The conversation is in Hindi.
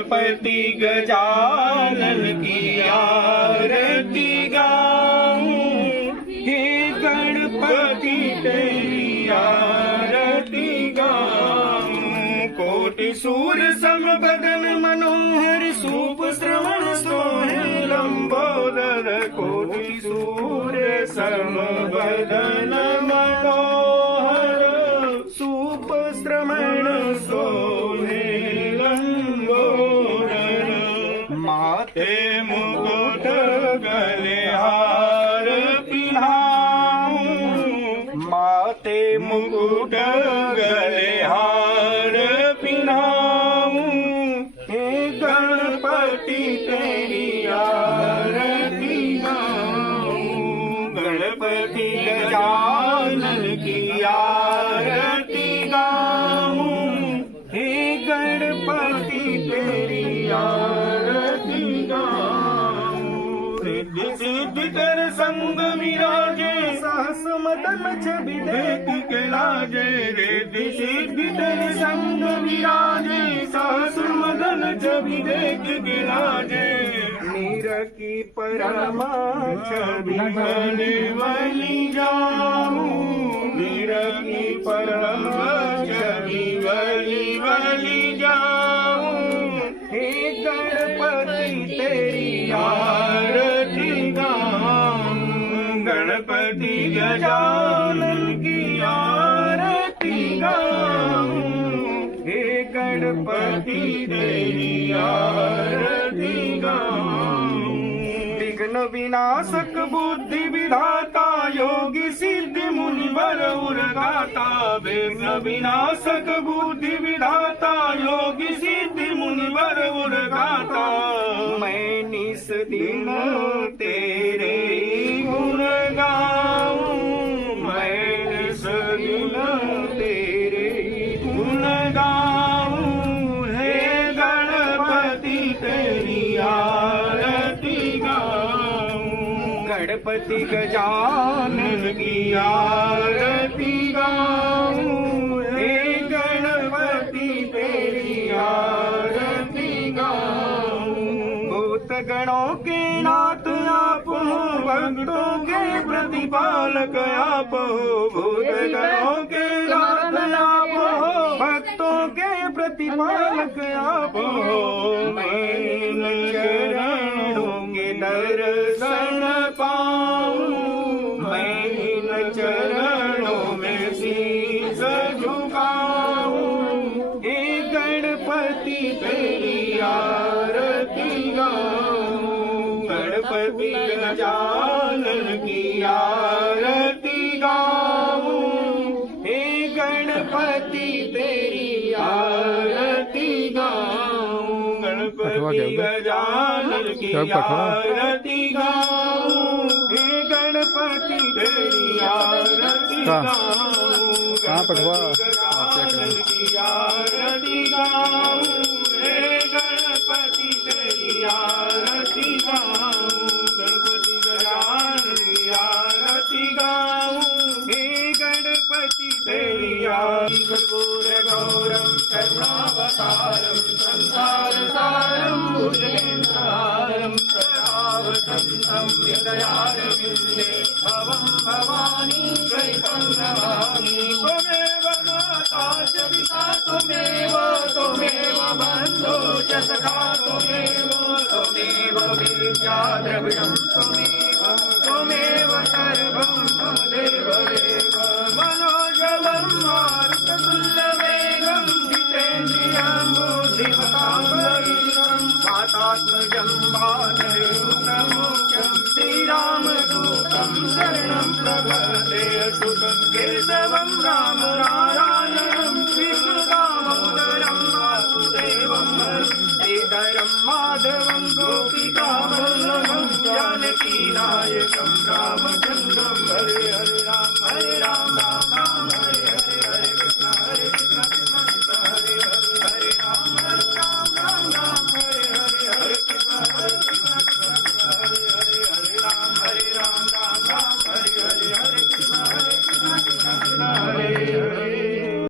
गणपति गजानन की आरती गाऊं, हे गणपति तेरी आरती गाऊं। कोटि सूर समबदन मनोहर सूप श्रवण सोहे लंबोदर, कोटि सूर समबदन मनोहर सूप श्रवण सोहे लंबोदर। माथे मुकुट गले हार पिन्हाऊं, माथे मुकुट गले हार पिन्हाऊं, हे गणपति तेरी आरती गाऊं। गणपति गजानन की आरती गाऊं, हे गणपति तेरी आरती गाऊं। रिद्धि सिद्धि कर संग विराजे, सहस मदन छवि देख के लाजे। रिद्धि सिद्धि कर संग विराजे, सहस मदन छवि देख के लाजे। मीर की परमा छवि बने बलि जाऊं, मीर की परमा छवि बलि बलि जाऊं, हे गणपति तेरी आरती गाऊं। गणपति गजानन की आरती गाऊं, हे गणपति तेरी आरती गाऊं। विघ्न विनाशक बुद्धि विधाता, योगी सिद्धि मुनिवर उर्गाता। विघ्न विनाशक बुद्धि विधाता, योगी सिद्धि मुनिवर उर्गाता। मैं निस दिन तेरे गुण गाऊं, मैं निस दिन तेरे गुण गाऊं, हे गणपति तेरी आरती गाऊं। गणपति गजानन की आरती गाऊं, हे गणपति तेरी आरती गाऊं। भूत गणों के नाथ आप हो, भक्तों के प्रतिपालक आप हो। भूत गणों के नाथ आप हो, भक्तों के प्रतिपालक आप हो। मैं इन चरणों के दर्शन पाऊं, मैं इन चरणों में शीश झुकाऊं, हे गणपति तेरी आरती गाऊं। गणपति गजानन की आरती गाऊं, हे गणपति तेरी आरती गाऊं। गणपति गजानन की आरती गाऊं, हे गणपति तेरी आरती गाऊं। गणपति गजानन की आरती गाऊं, हे गणपति तेरी आरती गाऊं। गणपति गजानन की आरती गाऊं, हे गणपति तेरी आरती। कर्पूर गौरम करुणावतारम, संसार सारम भुजगेन्द्रहारम, सदा वसन्तं हृदयारविन्दे भवं भवानी चरितं नमामि। त्वमेव माता च पिता त्वमेव, त्वमेव बन्धो च सखा त्वमेव, त्वमेव विद्या द्रविणं त्वमेव, त्वमेव सर्वं त्वमेव देव। मनोजवं मारुततुल्यवेगं, जितेन्द्रियं बुद्धिमतां बलीनं, मातात्मजं वानरयूथमुख्यं, श्रीरामदूतं शरणं प्रपद्ये। सुतं केशवं राम